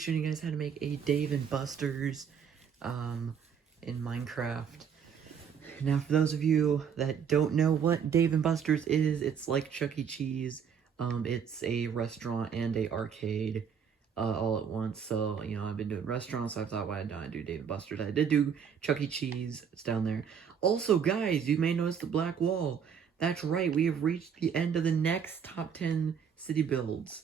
showing you guys how to make a Dave and Buster's in Minecraft. Now, for those of you that don't know what Dave and Buster's is, it's like Chuck E. Cheese. It's a restaurant and a arcade all at once. So, you know, I've been doing restaurants, so I thought, why don't I do Dave and Buster's? I did do Chuck E. Cheese. It's down there. Also, guys, you may notice the black wall. That's right, we have reached the end of the next top 10 city builds.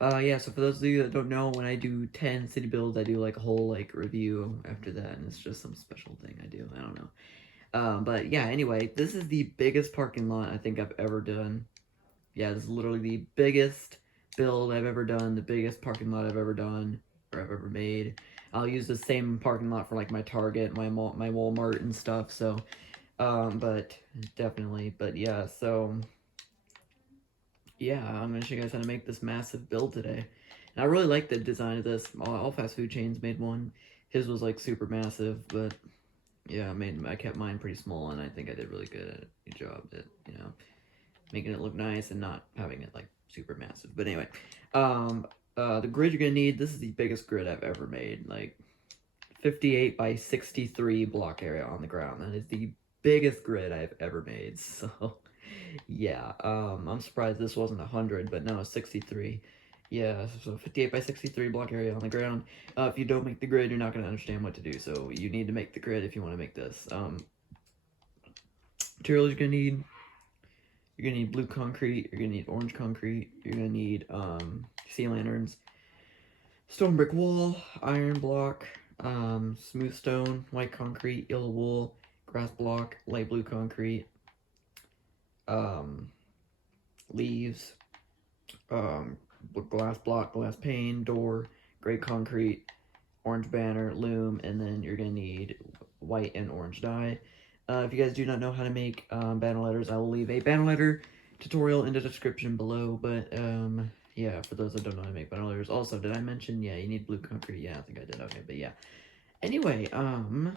Yeah, so for those of you that don't know, when I do 10 city builds, I do like a whole like review after that, and it's just some special thing I do. I don't know. But yeah, anyway, this is the biggest parking lot I think I've ever done. Yeah, this is literally the biggest build I've ever done, the biggest parking lot I've ever done, or I've ever made. I'll use the same parking lot for like my Target, my Walmart and stuff, so, but definitely, but yeah, so, yeah, I'm going to show you guys how to make this massive build today. And I really like the design of this. All fast food chains made one. His was like super massive, but yeah, I kept mine pretty small, and I think I did really good job at, you know, making it look nice and not having it like super massive. But anyway, the grid you're gonna need, this is the biggest grid I've ever made, like 58 by 63 block area on the ground. That is the biggest grid I've ever made. So yeah, I'm surprised this wasn't 100, but no, 63. Yeah, so 58 by 63 block area on the ground. If you don't make the grid, you're not going to understand what to do, so you need to make the grid if you want to make this. Materials you're going to need blue concrete, you're going to need orange concrete, you're going to need sea lanterns, stone brick wall, iron block, smooth stone, white concrete, yellow wool, grass block, light blue concrete, leaves, glass block, glass pane, door, gray concrete, orange banner, loom, and then you're going to need white and orange dye. If you guys do not know how to make banner letters, I will leave a banner letter tutorial in the description below, but yeah, for those that don't know how to make banner letters. Also, did I mention, yeah, you need blue concrete? Yeah, I think I did. Okay, but yeah. Anyway,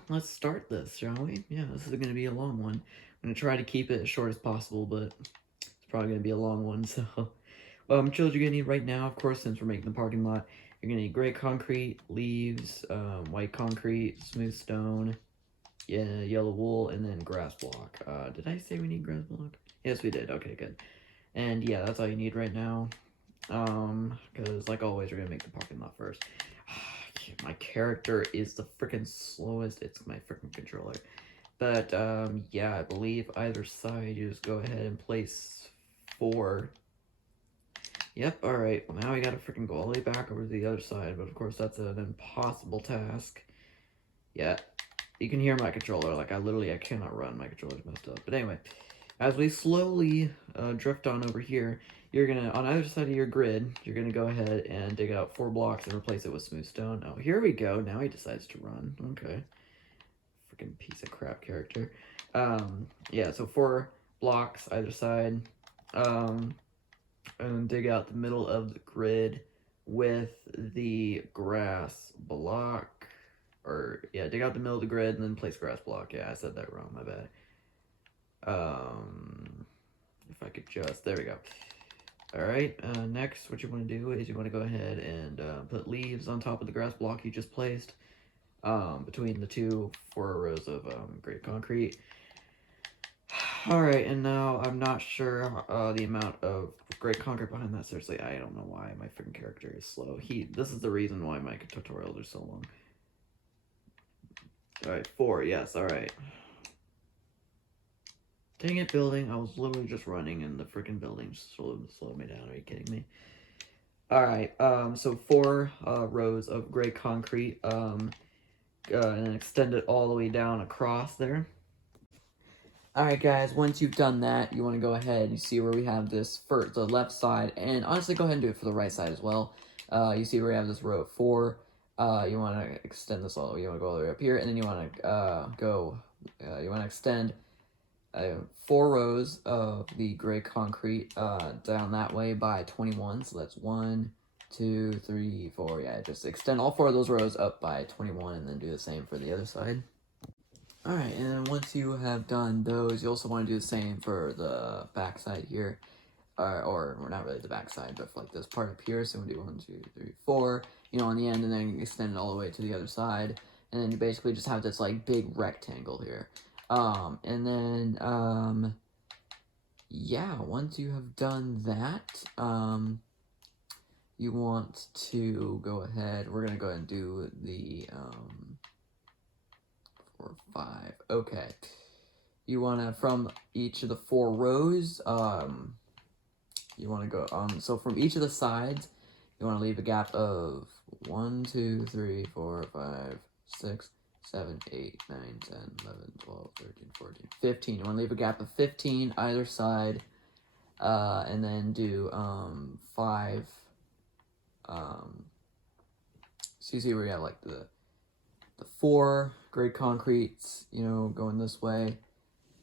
let's start this, shall we? Yeah, this is going to be a long one. I'm going to try to keep it as short as possible, but it's probably going to be a long one, so... materials you're going to need right now, of course, since we're making the parking lot, you're going to need gray concrete, leaves, white concrete, smooth stone, yeah, yellow wool, and then grass block. Did I say we need grass block? Yes, we did. Okay, good. And yeah, that's all you need right now. Because like always, we're going to make the parking lot first. My character is the freaking slowest. It's my freaking controller. But, yeah, I believe either side, you just go ahead and place 4. Yep, alright, well now we gotta freaking go all the way back over to the other side, but of course that's an impossible task. Yeah, you can hear my controller, like I cannot run, my controller's messed up. But anyway, as we slowly drift on over here, you're gonna, on either side of your grid, you're gonna go ahead and dig out 4 blocks and replace it with smooth stone. Oh, here we go, now he decides to run, okay. Freaking piece of crap character. Yeah, so 4 blocks either side. And dig out the middle of the grid with the grass block, or yeah, dig out the middle of the grid and then place grass block. Yeah, I said that wrong, my bad. If I could just, there we go. Alright, next what you want to do is you want to go ahead and put leaves on top of the grass block you just placed, between the 4 rows of gray concrete. Alright, and now I'm not sure the amount of gray concrete behind that. Seriously, I don't know why my freaking character is slow. This is the reason why my tutorials are so long. Alright, 4, yes, alright. Dang it, building. I was literally just running and the freaking building slowed me down. Are you kidding me? Alright, so 4 rows of gray concrete, and then extend it all the way down across there. Alright guys, once you've done that, you want to go ahead, you see where we have this for the left side, and honestly go ahead and do it for the right side as well. You see where we have this row of 4, you want to extend this all, you want to go all the way up here, and then you want to extend 4 rows of the gray concrete down that way by 21, so that's 1, 2, 3, 4, yeah, just extend all 4 of those rows up by 21, and then do the same for the other side. Alright, and then once you have done those, you also want to do the same for the back side here. Or not really the back side, but for like this part up here. So we'll do 1, 2, 3, 4. you know, on the end, and then extend it all the way to the other side. And then you basically just have this, like, big rectangle here. And then, yeah, once you have done that, you want to go ahead, we're going to go ahead and do the, 4, 5, okay. You want to, from each of the 4 rows, you want to go, so from each of the sides, you want to leave a gap of 1, 2, 3, 4, 5, 6, 7, 8, 9, 10, 11, 12, 13, 14, 15. You want to leave a gap of 15 either side, and then do 5. So you see where you have like the 4 gray concretes, you know, going this way,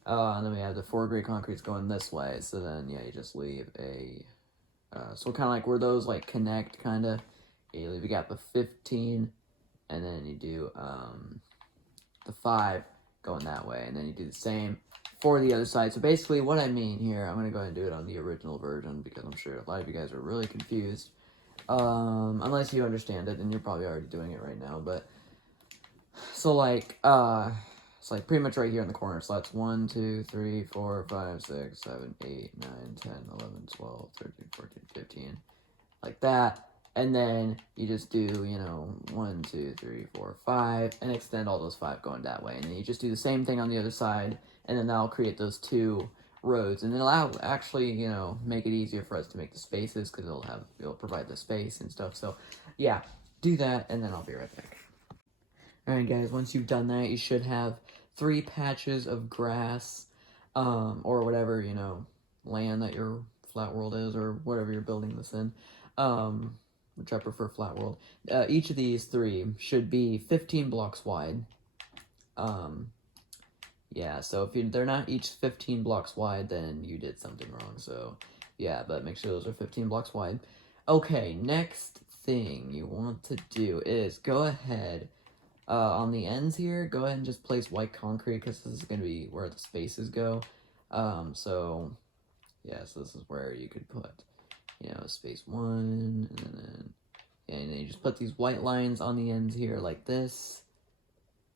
and then we have the 4 gray concretes going this way. So then, yeah, you just leave a so kind of like where those like connect, kind of. You leave a gap of 15, and then you do the 5 going that way, and then you do the same for the other side. So basically, what I mean here, I'm gonna go ahead and do it on the original version because I'm sure a lot of you guys are really confused. Unless you understand it, and you're probably already doing it right now. But so like it's like pretty much right here in the corner. So that's 1, 2, 3, 4, 5, 6, 7, 8, 9, 10, 11, 12, 13, 14, 15. Like that. And then you just do, you know, 1, 2, 3, 4, 5, and extend all those 5 going that way. And then you just do the same thing on the other side, and then that'll create those 2 roads. And it'll actually, you know, make it easier for us to make the spaces, because it'll provide the space and stuff. So, yeah, do that, and then I'll be right back. Alright guys, once you've done that, you should have 3 patches of grass, or whatever, you know, land that your flat world is, or whatever you're building this in, which I prefer flat world. Each of these 3 should be 15 blocks wide. Yeah, so if they're not each 15 blocks wide, then you did something wrong, so yeah, but make sure those are 15 blocks wide. Okay, next thing you want to do is go ahead, on the ends here, go ahead and just place white concrete, because this is going to be where the spaces go. So, yeah, so this is where you could put, you know, space 1, and then you just put these white lines on the ends here, like this.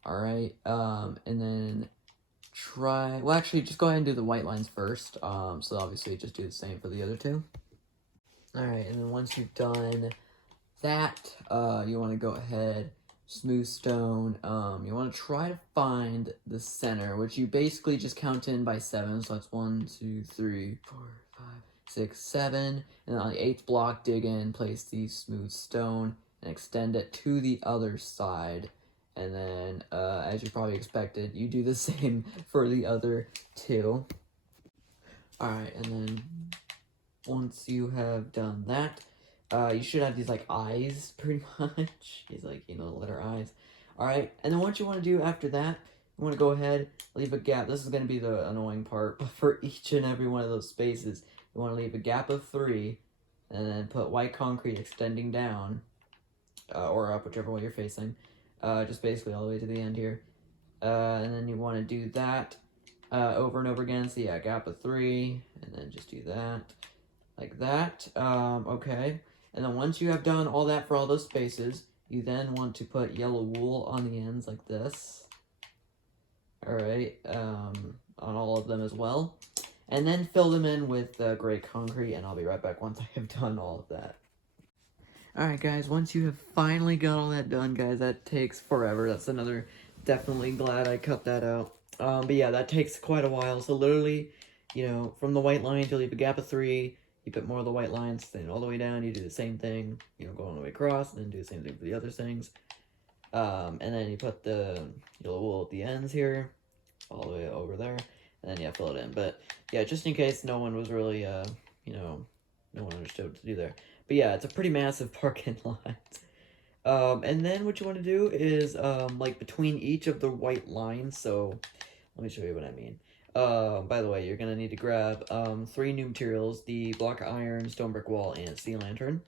Alright, and then well, actually, just go ahead and do the white lines first, so obviously just do the same for the other 2. Alright, and then once you've done that, you want to go ahead, smooth stone, you want to try to find the center, which you basically just count in by 7, so that's 1, 2, 3, 4, 5, 6, 7, and then on the 8th block, dig in, place the smooth stone, and extend it to the other side, and then, as you probably expected, you do the same for the other 2. Alright, and then once you have done that, you should have these, like, eyes, pretty much. These, like, you know, letter eyes. Alright, and then what you want to do after that, you want to go ahead, leave a gap. This is going to be the annoying part, but for each and every one of those spaces, you want to leave a gap of 3, and then put white concrete extending down, or up, whichever way you're facing, just basically all the way to the end here. And then you want to do that over and over again. So yeah, gap of 3, and then just do that. Like that. Okay. And then once you have done all that for all those spaces, you then want to put yellow wool on the ends like this. Alright, on all of them as well. And then fill them in with gray concrete, and I'll be right back once I have done all of that. Alright guys, once you have finally got all that done, guys, that takes forever. That's another, definitely glad I cut that out. But yeah, that takes quite a while. So literally, you know, from the white line, you leave a gap of 3, you put more of the white lines, then all the way down, you do the same thing, you know, go all the way across, and then do the same thing for the other things. And then you put the yellow wool at the ends here, all the way over there, and then, yeah, fill it in. But, yeah, just in case no one was really, you know, no one understood what to do there. But, yeah, it's a pretty massive parking lot. And then what you want to do is, like, between each of the white lines, so let me show you what I mean. By the way, you're gonna need to grab 3 new materials: the block of iron, stone brick wall, and sea lantern.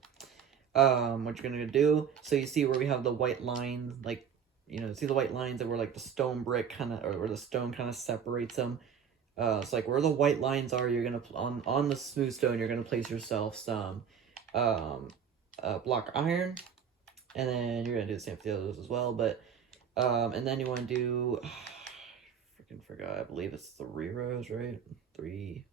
What you're gonna do, so you see where we have the white line, like, you know, see the white lines that were like the stone brick kind of, or where the stone kind of separates them. So like where the white lines are, you're gonna on the smooth stone, you're gonna place yourself some block iron, And then you're gonna do the same for the others as well, but and then you want to do freaking forgot, I believe it's 3 rows, right? 3.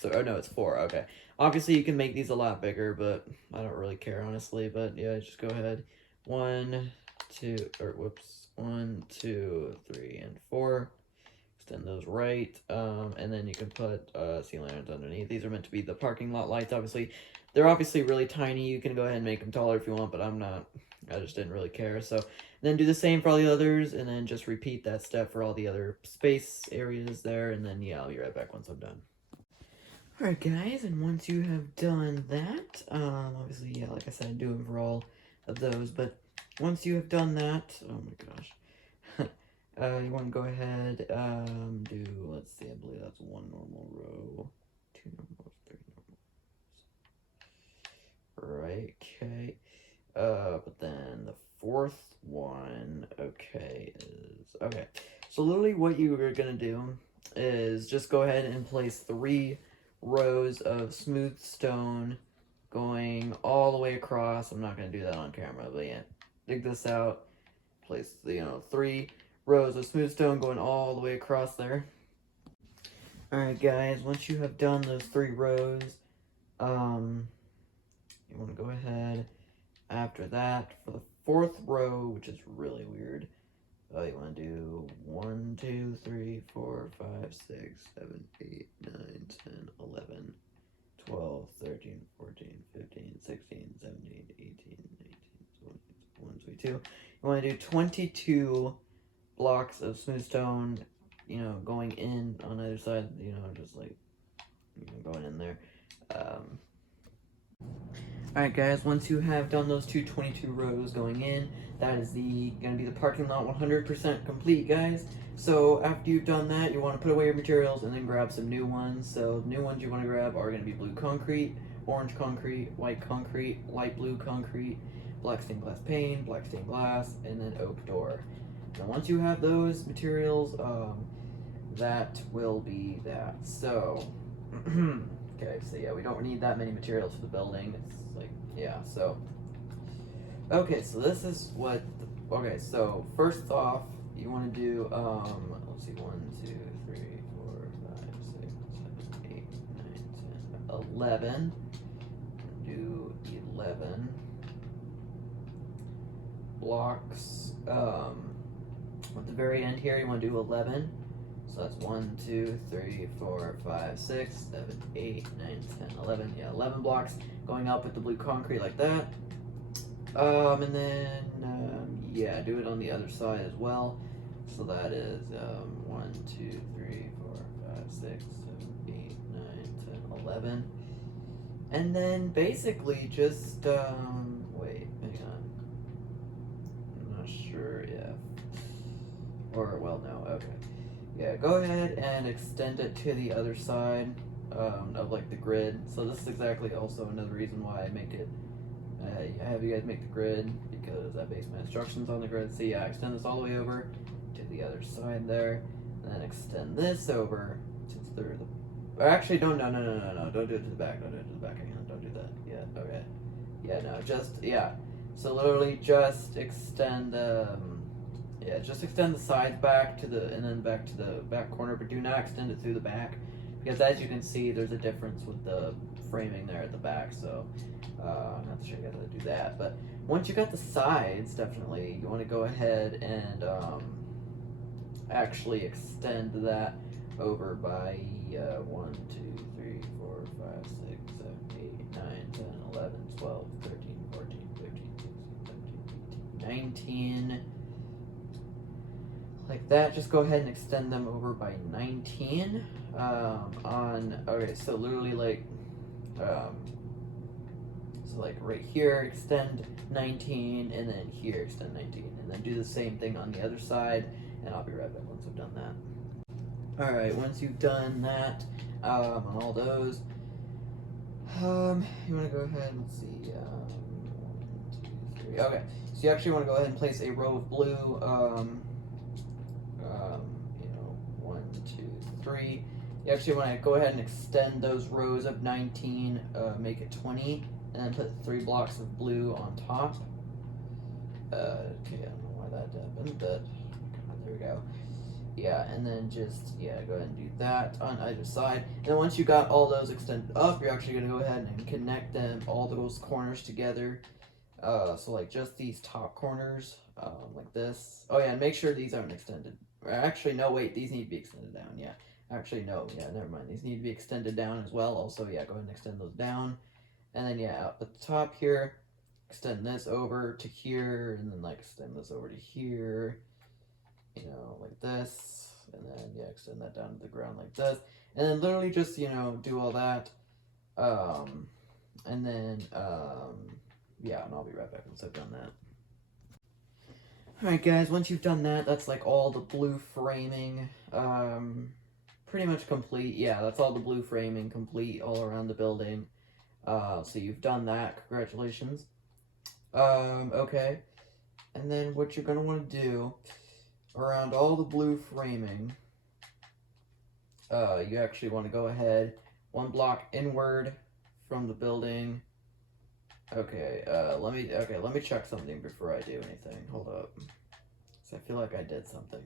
So, oh no, it's 4. Okay. Obviously, you can make these a lot bigger, but I don't really care, honestly. But yeah, just go ahead. 1, 2, or whoops. 1, 2, 3, and 4. Extend those right. And then you can put sea lanterns underneath. These are meant to be the parking lot lights, obviously. They're obviously really tiny. You can go ahead and make them taller if you want, but I'm not. I just didn't really care. So then do the same for all the others, and then just repeat that step for all the other space areas there. And then, yeah, I'll be right back once I'm done. Alright guys, and once you have done that, obviously, yeah, like I said, do them for all of those, but once you have done that, oh my gosh, you want to go ahead, do, let's see, I believe that's 1 normal row, 2 normal rows, 3 normal rows, right, okay, but then the 4th one, okay, okay, so literally what you are going to do is just go ahead and place 3 rows of smooth stone going all the way across. I'm not going to do that on camera, but yeah, dig this out, place the 3 rows of smooth stone going all the way across there. Alright guys, once you have done those 3 rows, you want to go ahead after that for the 4th row, which is really weird. You want to do 1, 2, 3, 4, 5, 6, 7, 8, 9, 10, 11, 12, 13, 14, 15, 16, 17, 18, 19, 20, 21, 22. You want to do 22 blocks of smooth stone, going in on either side, just like, going in there. Alright guys, once you have done those 22 rows going in, that is gonna be the parking lot 100% complete, guys. So after you've done that, you want to put away your materials and then grab some new ones. So the new ones you want to grab are going to be blue concrete, orange concrete, white concrete, light blue concrete, black stained glass pane, black stained glass, and then oak door. Now once you have those materials, that will be that. So, okay, so yeah, we don't need that many materials for the building. It's like, yeah, so. Okay, so this is what, okay, so first off, you want to do, let's see, 1, 2, 3, 4, 5, 6, 7, 8, 9, 10, 11. Do 11 blocks. At the very end here, you want to do 11. So that's 1, 2, 3, 4, 5, 6, 7, 8, 9, 10, 11. Yeah, 11 blocks going up with the blue concrete like that. And then, yeah, do it on the other side as well. So that is 1, 2, 3, 4, 5, 6, 7, 8, 9, 10, 11. And then basically just, wait, hang on. I'm not sure if, or, well, no, okay. Yeah, go ahead and extend it to the other side of like the grid. So this is exactly also another reason why I make it, I have you guys make the grid, because I base my instructions on the grid. So yeah, extend this all the way over to the other side there, and then extend this over to the, or actually no, don't do it to the back, don't do it to the back again, don't do that, yeah, okay. Yeah, no, just, yeah, so literally just extend, yeah, just extend the sides back to the, and then back to the back corner, but do not extend it through the back, because as you can see, there's a difference with the framing there at the back, so I'm not sure you guys how to do that. But once you got the sides, definitely, you want to go ahead and actually extend that over by 1, 2, 3, 4, 5, 6, 7, 8, 9, 10, 11, 12, 13, 14, 15, 16, 17, 18, 19. Like that, just go ahead and extend them over by 19. Okay, so literally like, so like right here, extend 19, and then here, extend 19, and then do the same thing on the other side, and I'll be right back once I've done that. Alright, once you've done that, on all those, you want to go ahead and see, 1, 2, 3, okay, so you actually want to go ahead and place a row of blue, 1, 2, 3. You actually want to go ahead and extend those rows of 19, make it 20. and then put 3 blocks of blue on top. Okay, I don't know why that happened, but there we go. Yeah, and then just, yeah, go ahead and do that on either side. And once you got all those extended up, you're actually going to go ahead and connect them, all those corners together. So like just these top corners, like this. Oh yeah, and make sure these aren't extended. Actually, no, wait, these need to be extended down, yeah. Actually, no, yeah, never mind. These need to be extended down as well. Also, yeah, go ahead and extend those down. And then, yeah, up at the top here, extend this over to here, and then, like, extend this over to here, you know, like this. And then, yeah, extend that down to the ground like this. And then literally just, you know, do all that. And then, yeah, and I'll be right back once I've done that. Alright guys, once you've done that, that's like all the blue framing, pretty much complete. Yeah, that's all the blue framing complete all around the building. So you've done that, congratulations. Okay. And then what you're gonna want to do, around all the blue framing, you actually want to go ahead, 1 block inward from the building. Okay, let me check something before I do anything. Hold up. So I feel like I did something.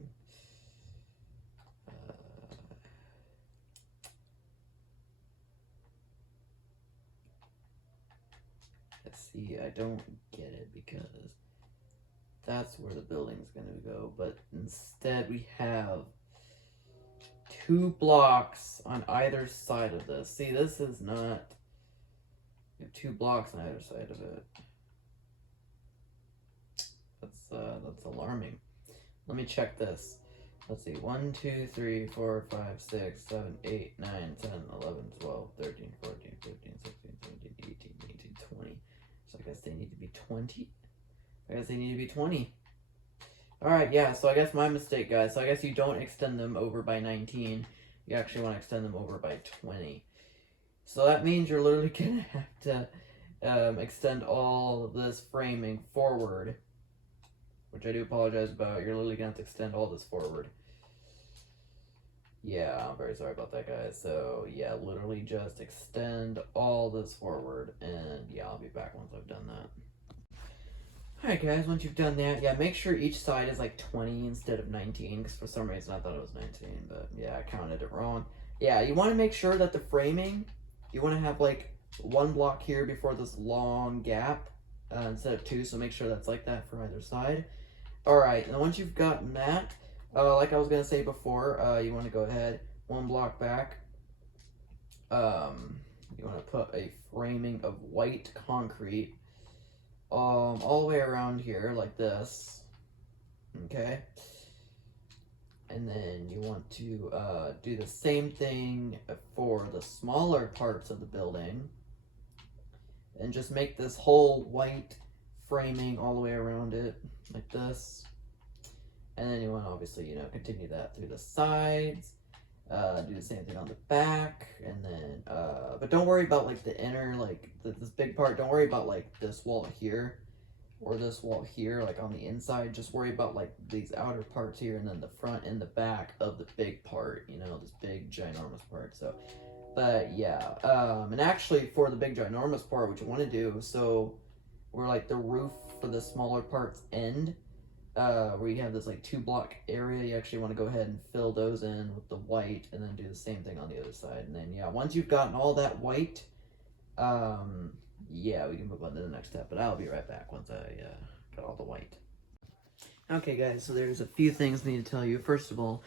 Let's see, I don't get it because that's where the building's gonna go, but instead we have 2 blocks on either side of this. See, this is not... You have 2 blocks on either side of it. That's alarming. Let me check this. Let's see. 1, 2, 3, 4, 5, 6, 7, 8, 9, 10, 11, 12, 13, 14, 15, 16, 17, 18, 19, 20. So I guess they need to be 20. I guess they need to be 20. Alright, yeah, so I guess my mistake, guys. So I guess you don't extend them over by 19. You actually want to extend them over by 20. So that means you're literally going to have to extend all this framing forward, which I do apologize about. You're literally going to have to extend all this forward. Yeah, I'm very sorry about that, guys. So, yeah, literally just extend all this forward, and yeah, I'll be back once I've done that. Alright, guys, once you've done that, yeah, make sure each side is like 20 instead of 19, because for some reason I thought it was 19, but yeah, I counted it wrong. Yeah, you want to make sure that the framing, you want to have like 1 block here before this long gap instead of 2, so make sure that's like that for either side. Alright, and once you've gotten that, like I was going to say before, you want to go ahead 1 block back. You want to put a framing of white concrete all the way around here like this. Okay. And then you want to do the same thing for the smaller parts of the building. And just make this whole white framing all the way around it, like this. And then you want to obviously, you know, continue that through the sides. Do the same thing on the back. And then, but don't worry about like the inner, like this big part. Don't worry about like this wall here. Or this wall here, like on the inside. Just worry about like these outer parts here, and then the front and the back of the big part, you know, this big ginormous part. So, but yeah, and actually for the big ginormous part, what you want to do, so where like the roof for the smaller parts end, where you have this like 2 block area, you actually want to go ahead and fill those in with the white, and then do the same thing on the other side. And then yeah, once you've gotten all that white, yeah, we can move on to the next step, but I'll be right back once I got all the white. Okay guys, so there's a few things I need to tell you. First of all,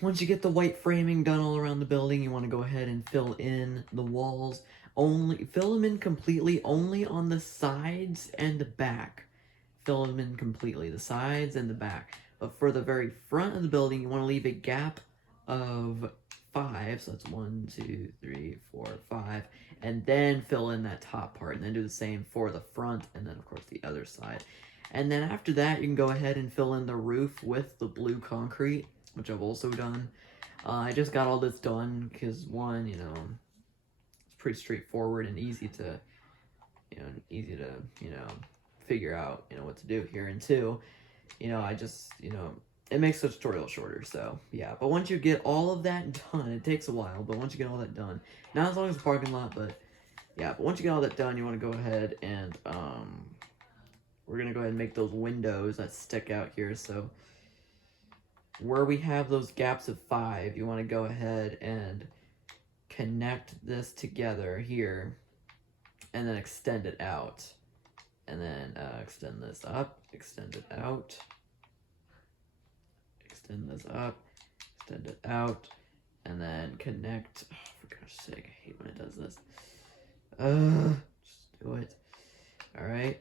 once you get the white framing done all around the building, you want to go ahead and fill in the walls. Fill them in completely only on the sides and the back. Fill them in completely, the sides and the back. But for the very front of the building, you want to leave a gap of 5, so that's 1, 2, 3, 4, 5, and then fill in that top part, and then do the same for the front, and then of course the other side. And then after that, you can go ahead and fill in the roof with the blue concrete, which I've also done. I just got all this done because, one, you know, it's pretty straightforward and easy to, figure out, what to do here, and 2, I just, it makes the tutorial shorter, so, yeah. But once you get all of that done, it takes a while, but once you get all that done, not as long as the parking lot, but Yeah, but once you get all that done, you want to go ahead and we're gonna go ahead and make those windows that stick out here. So where we have those gaps of 5, you want to go ahead and connect this together here, and then extend it out, and then extend this up, extend it out, extend this up, extend it out, and then connect. Oh, for gosh sake, I hate when it does this. Just do it. All right.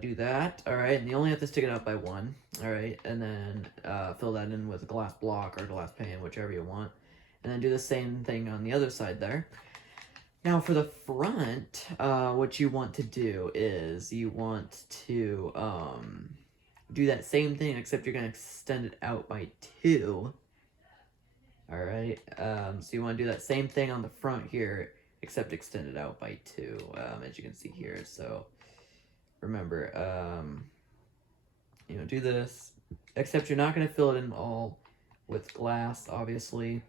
Do that. All right, and you only have to stick it out by 1. All right, and then fill that in with a glass block or a glass pane, whichever you want, and then do the same thing on the other side there. Now for the front, what you want to do is you want to do that same thing, except you're going to extend it out by 2. All right, so you want to do that same thing on the front here, except extend it out by 2, as you can see here. So remember, you know, do this, except you're not going to fill it in all with glass, obviously,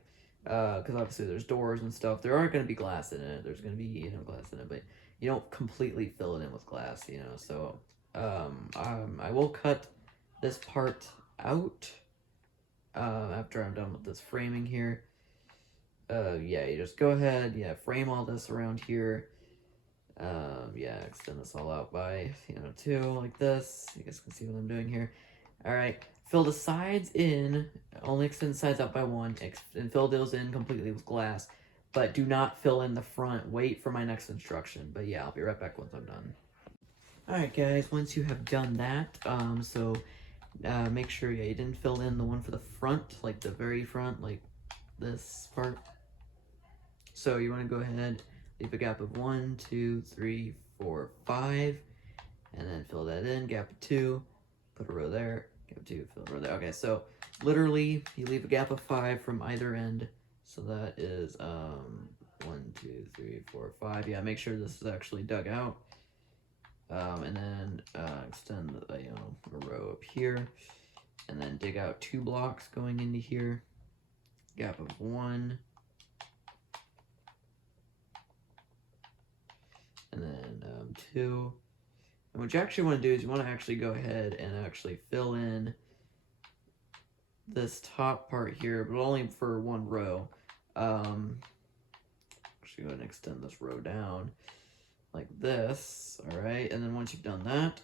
because obviously there's doors and stuff. There are going to be glass in it. There's going to be, you know, glass in it, but you don't completely fill it in with glass, you know. So I will cut this part out after I'm done with this framing here. Yeah, you just go ahead, yeah, frame all this around here. Yeah, extend this all out by, you know, 2, like this. You guys can see what I'm doing here. All right, fill the sides in, only extend the sides out by 1, and fill those in completely with glass, but do not fill in the front. Wait for my next instruction. But yeah, I'll be right back once I'm done. All right, guys, once you have done that, make sure, yeah, you didn't fill in the one for the front, like the very front, like this part. So you want to go ahead, leave a gap of 1, 2, 3, 4, 5, and then fill that in, gap of 2, put a row there, gap of 2, fill a row there. Okay, so literally you leave a gap of 5 from either end. So that is 1, 2, 3, 4, 5. Yeah, make sure this is actually dug out. And then extend the, you know, a row up here, and then dig out 2 blocks going into here, gap of 1, and then 2. And what you actually want to do is you want to actually go ahead and actually fill in this top part here, but only for 1 row. Actually go ahead and extend this row down like this. All right, and then once you've done that,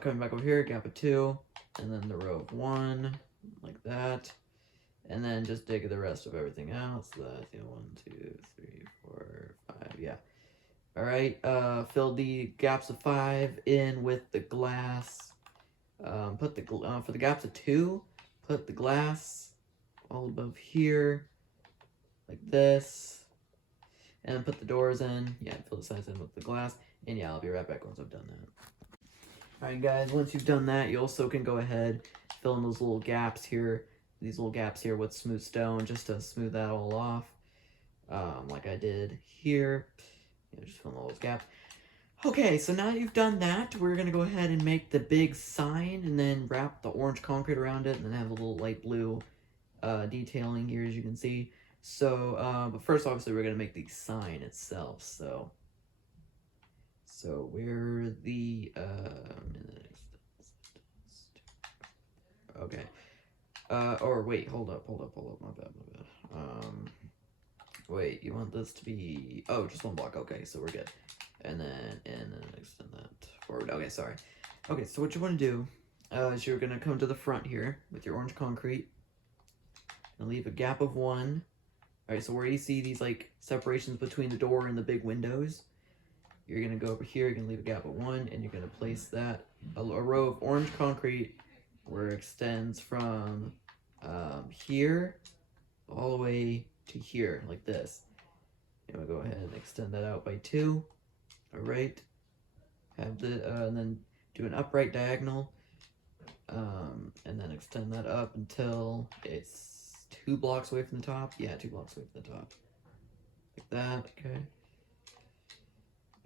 coming back over here, gap of 2, and then the row of 1 like that, and then just dig the rest of everything out. So that's, you know, 1, 2, 3, 4, 5. Yeah. All right, fill the gaps of 5 in with the glass. Put the for the gaps of 2, put the glass all above here, like this, and then put the doors in. Yeah, fill the sides in with the glass, and yeah, I'll be right back once I've done that. All right, guys, once you've done that, you also can go ahead, fill in those little gaps here, these little gaps here with smooth stone, just to smooth that all off, like I did here. You know, just fill in all those gaps. Okay, so now you've done that, we're going to go ahead and make the big sign, and then wrap the orange concrete around it, and then have a little light blue detailing here, as you can see. So, but first, obviously, we're going to make the sign itself. So where the, okay. Or wait, hold up, my bad. Wait, you want this to be, oh, just 1 block, okay, so we're good. And then extend that forward. Okay, sorry. Okay, so what you want to do is you're going to come to the front here with your orange concrete and leave a gap of 1. All right, so where you see these like separations between the door and the big windows, you're going to go over here, you're going to leave a gap of 1, and you're going to place that, a row of orange concrete where it extends from here all the way to here, like this. I'm going to go ahead and extend that out by 2. All right, have the and then do an upright diagonal, and then extend that up until it's 2 blocks away from the top. Yeah, 2 blocks away from the top, like that. Okay.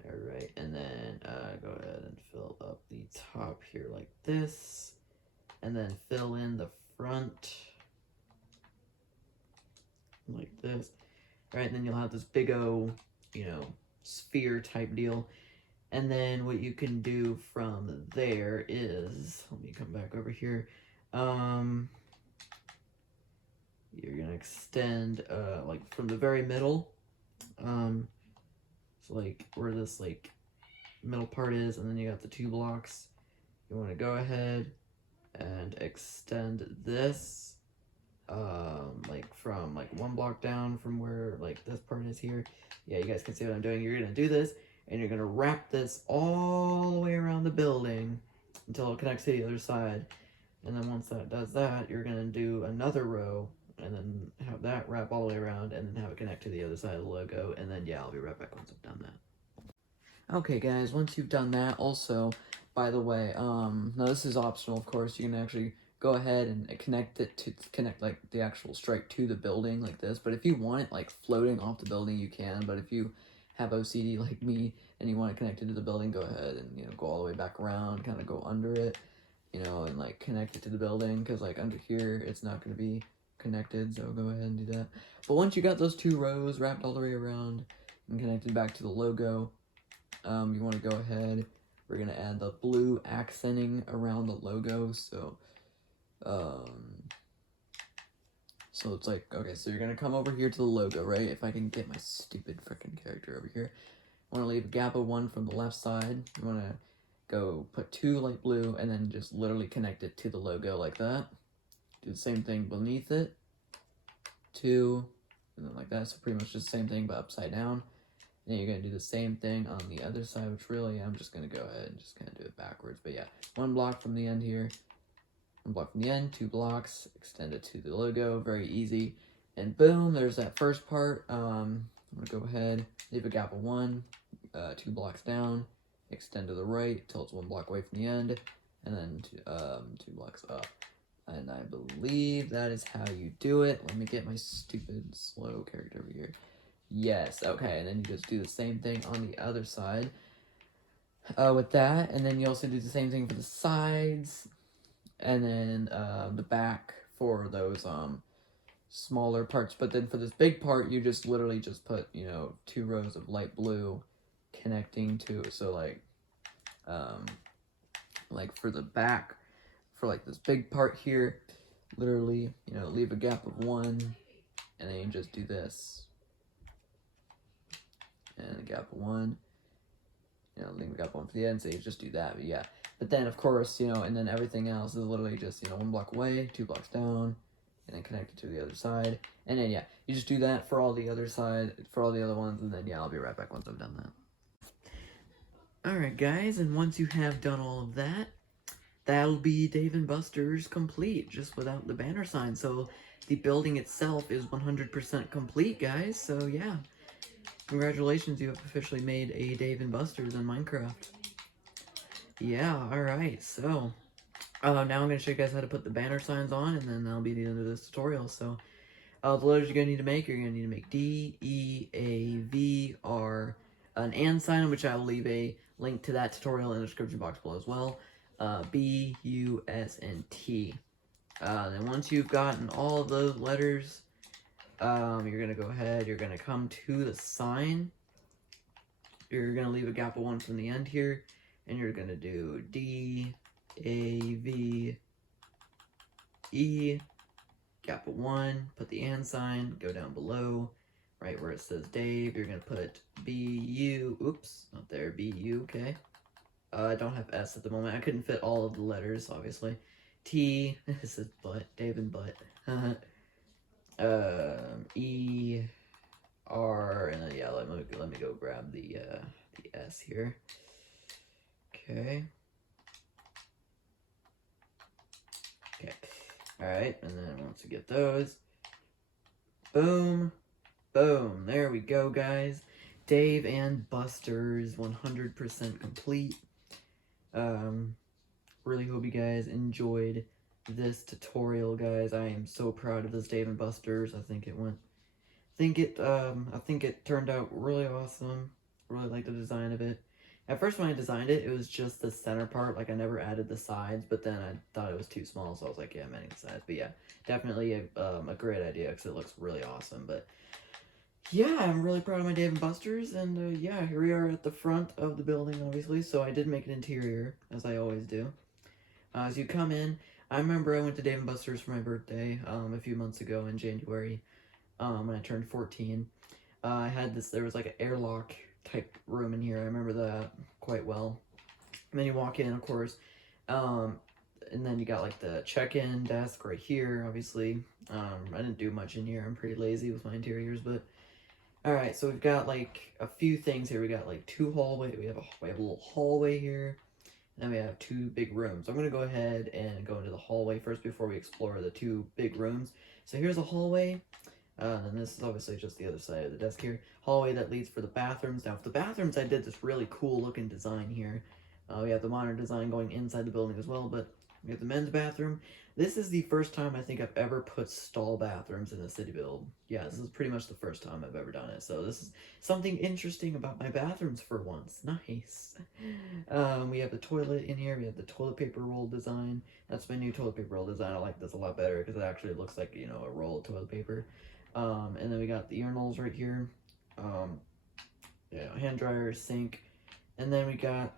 All right, and then go ahead and fill up the top here like this, and then fill in the front like this. All right, and then you'll have this big O, you know, sphere type deal. And then what you can do from there is, let me come back over here. You're gonna extend like from the very middle, so like where this like middle part is, and then you got the 2 blocks. You want to go ahead and extend this like from like 1 block down from where like this part is here. Yeah, you guys can see what I'm doing. You're gonna do this, and you're gonna wrap this all the way around the building until it connects to the other side. And then once that does that, you're gonna do another row and then have that wrap all the way around and then have it connect to the other side of the logo. And then yeah, I'll be right back once I've done that. Okay guys, once you've done that, also, by the way, now this is optional, of course. You can actually go ahead and connect like the actual stripe to the building like this. But if you want it like floating off the building, you can. But if you have OCD like me and you want it connected to the building, go ahead and go all the way back around, kind of go under it, and like connect it to the building, because like under here it's not going to be connected. So go ahead and do that. But once you got those 2 rows wrapped all the way around and connected back to the logo, you want to go ahead. We're going to add the blue accenting around the logo. So it's like, okay, so you're going to come over here to the logo, right? If I can get my stupid freaking character over here. I want to leave a gap of 1 from the left side. You want to go put 2 light blue and then just literally connect it to the logo like that. Do the same thing beneath it. 2, and then like that. So pretty much just the same thing but upside down. And then you're going to do the same thing on the other side, which really I'm just going to go ahead and just kind of do it backwards. But yeah, 1 block from the end here. 1 block from the end, 2 blocks, extend it to the logo, very easy. And boom, there's that first part. I'm going to go ahead, leave a gap of 1, 2 blocks down, extend to the right till it's 1 block away from the end, and then 2 blocks up. And I believe that is how you do it. Let me get my stupid slow character over here. Yes, okay, and then you just do the same thing on the other side with that, and then you also do the same thing for the sides, and then the back for those smaller parts. But then for this big part, you just literally just put 2 rows of light blue connecting to it. So like for the back, for like this big part here, literally leave a gap of 1, and then you just do this, and a gap of 1, leave a gap of 1 for the end. So you just do that. But yeah, but then of course and then everything else is literally just 1 block away, 2 blocks down, and then connect it to the other side. And then yeah, you just do that for all the other ones, and then yeah, I'll be right back once I've done that. Alright guys, and once you have done all of that, that'll be Dave & Buster's complete, just without the banner sign. So the building itself is 100% complete, guys. So yeah, congratulations, you have officially made a Dave & Buster's in Minecraft. Yeah, alright, so now I'm going to show you guys how to put the banner signs on, and then that'll be the end of this tutorial. So the letters you're going to need to make, you're going to need to make D, E, A, V, R, an and sign, which I will leave a link to that tutorial in the description box below as well. B, U, S, and T. Then once you've gotten all of those letters, you're going to go ahead, you're going to come to the sign. You're going to leave a gap of 1 from the end here, and you're going to do D, A, V, E, gap of 1, put the and sign, go down below, right where it says Dave, you're going to put B, U, oops, not there, B, U, okay. I don't have S at the moment. I couldn't fit all of the letters, obviously. T, this is butt, Dave and butt. E, R, and then yeah, let me go grab the S here. Okay. Okay. Alright, and then once you get those, boom, boom, there we go, guys. Dave & Buster's 100% complete. Really hope you guys enjoyed this tutorial, guys. I am so proud of this Dave & Buster's. I think it turned out really awesome. Really like the design of it. At first when I designed it, it was just the center part, like I never added the sides, but then I thought it was too small, so I was like, yeah, I'm adding the sides. But yeah, definitely a great idea, because it looks really awesome. But Yeah, I'm really proud of my Dave& Buster's, and yeah, here we are at the front of the building, obviously, so I did make an interior, as I always do. As you come in, I remember I went to Dave& Buster's for my birthday a few months ago in January when I turned 14. I had this, there was like an airlock type room in here, I remember that quite well. And then you walk in, of course, um, and then you got like the check-in desk right here, obviously. I didn't do much in here, I'm pretty lazy with my interiors, but alright, so we've got like a few things here. We got like two hallway. We have a little hallway here. And then we have two big rooms. I'm gonna go ahead and go into the hallway first before we explore the two big rooms. So here's a hallway. And this is obviously just the other side of the desk here. Hallway that leads for the bathrooms. Now, for the bathrooms, I did this really cool looking design here. We have the modern design going inside the building as well, but we have the men's bathroom. This is the first time I think I've ever put stall bathrooms in a city build. Yeah, this is pretty much the first time I've ever done it. So this is something interesting about my bathrooms for once. Nice. We have the toilet in here. We have the toilet paper roll design. That's my new toilet paper roll design. I like this a lot better because it actually looks like, you know, a roll of toilet paper. And then we got the urinals right here. Yeah, hand dryer, sink. And then we got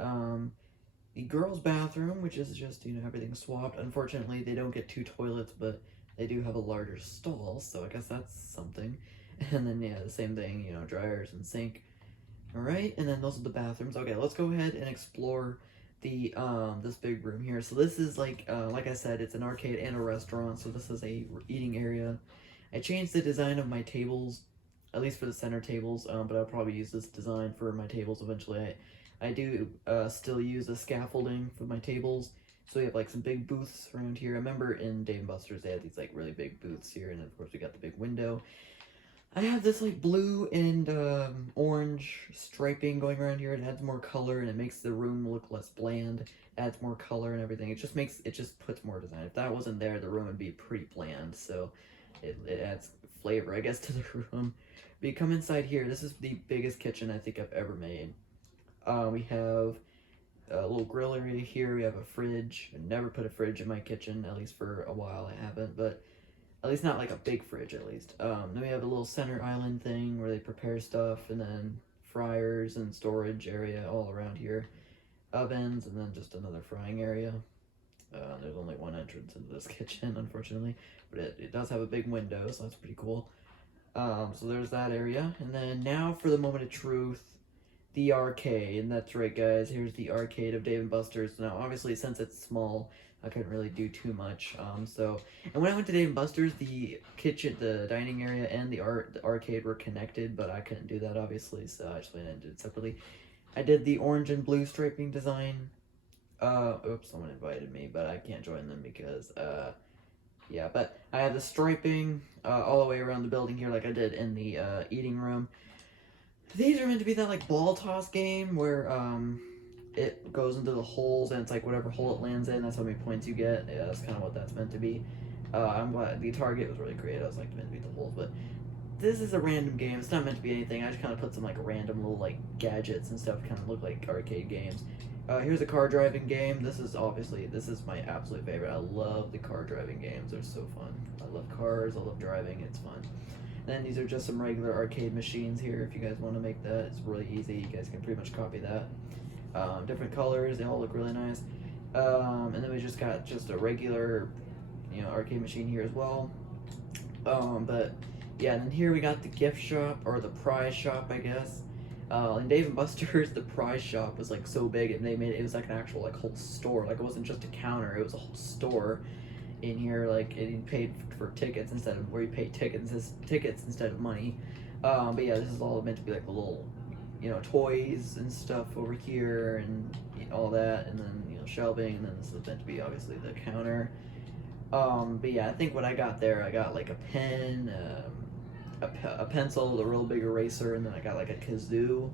the girls' bathroom, which is just, you know, everything swapped. Unfortunately, they don't get two toilets, but they do have a larger stall, so I guess that's something. And then, yeah, the same thing, you know, dryers and sink. Alright, and then those are the bathrooms. Okay, let's go ahead and explore the, this big room here. So this is like I said, it's an arcade and a restaurant, so this is a eating area. I changed the design of my tables, at least for the center tables, but I'll probably use this design for my tables eventually. I do still use the scaffolding for my tables, so we have like some big booths around here. I remember in Dave & Buster's they had these like really big booths here, and of course we got the big window. I have this like blue and orange striping going around here. It adds more color and it makes the room look less bland. Adds more color and everything. It just puts more design. If that wasn't there, the room would be pretty bland. So it adds flavor, I guess, to the room. But you come inside here. This is the biggest kitchen I think I've ever made. We have a little grill area here. We have a fridge. I never put a fridge in my kitchen, at least for a while I haven't, but at least not like a big fridge, at least. Then we have a little center island thing where they prepare stuff, and then fryers and storage area all around here. Ovens, and then just another frying area. There's only one entrance into this kitchen, unfortunately, but it does have a big window, so that's pretty cool. So there's that area, and then now for the moment of truth, the arcade. And that's right, guys, here's the arcade of Dave & Buster's. Now, obviously, since it's small, I couldn't really do too much. And when I went to Dave & Buster's, the kitchen, the dining area, and the arcade were connected, but I couldn't do that, obviously, so I just went and did it separately. I did the orange and blue striping design. Oops, someone invited me, but I can't join them because, yeah, but I have the striping all the way around the building here like I did in the eating room. These are meant to be that like ball toss game where it goes into the holes and it's like whatever hole it lands in, that's how many points you get. Yeah, that's kind of what that's meant to be. I'm glad the target was really great. I was like meant to be the holes, but this is a random game. It's not meant to be anything. I just kind of put some like random little like gadgets and stuff to kind of look like arcade games. Here's a car driving game. This is my absolute favorite. I love the car driving games. They're so fun. I love cars. I love driving. It's fun. And then these are just some regular arcade machines here. If you guys want to make that, it's really easy. You guys can pretty much copy that. Different colors. They all look really nice. And then we just got just a regular, you know, arcade machine here as well. But yeah, and then here we got the gift shop, or the prize shop, I guess. In Dave & Buster's, the prize shop was like so big, and it was like an actual like whole store. Like it wasn't just a counter; it was a whole store in here. Like you paid for tickets instead of where you pay tickets instead of money. But yeah, this is all meant to be like a little, you know, toys and stuff over here and all that, and then you know shelving, and then this is meant to be obviously the counter. But yeah, I think what I got there, I got like a pen. A pencil, a real big eraser, and then I got like a kazoo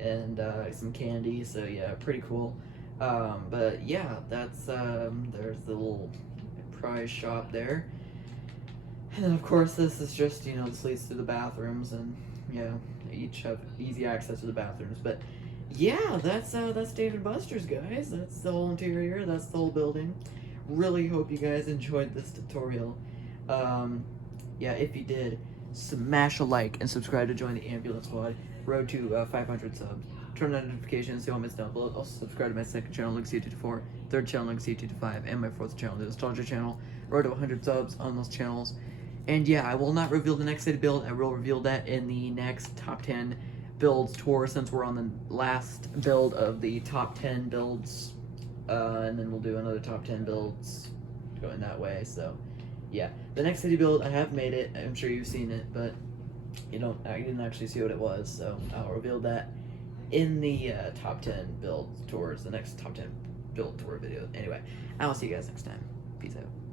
and some candy. So yeah, pretty cool. But yeah, that's there's the little prize shop there. And then of course this is just, you know, this leads to the bathrooms, and yeah, each have easy access to the bathrooms. But yeah, that's Dave & Buster's, guys. That's the whole interior. That's the whole building. Really hope you guys enjoyed this tutorial. Yeah, if you did, smash a like and subscribe to join the ambulance squad. Road to 500 subs. Turn on notifications so you won't miss down below. Also subscribe to my second channel, Legacy 2 to 4, third channel, Legacy 2 to 5, and my fourth channel, the Nostalgia channel. Road to 100 subs on those channels. And yeah, I will not reveal the next city build. I will reveal that in the next top 10 builds tour, since we're on the last build of the top 10 builds. And then we'll do another top 10 builds going that way. So yeah, the next city build, I have made it. I'm sure you've seen it, but I didn't actually see what it was. So I'll reveal that in the top 10 build tours, the next top 10 build tour video. Anyway, I will see you guys next time. Peace out.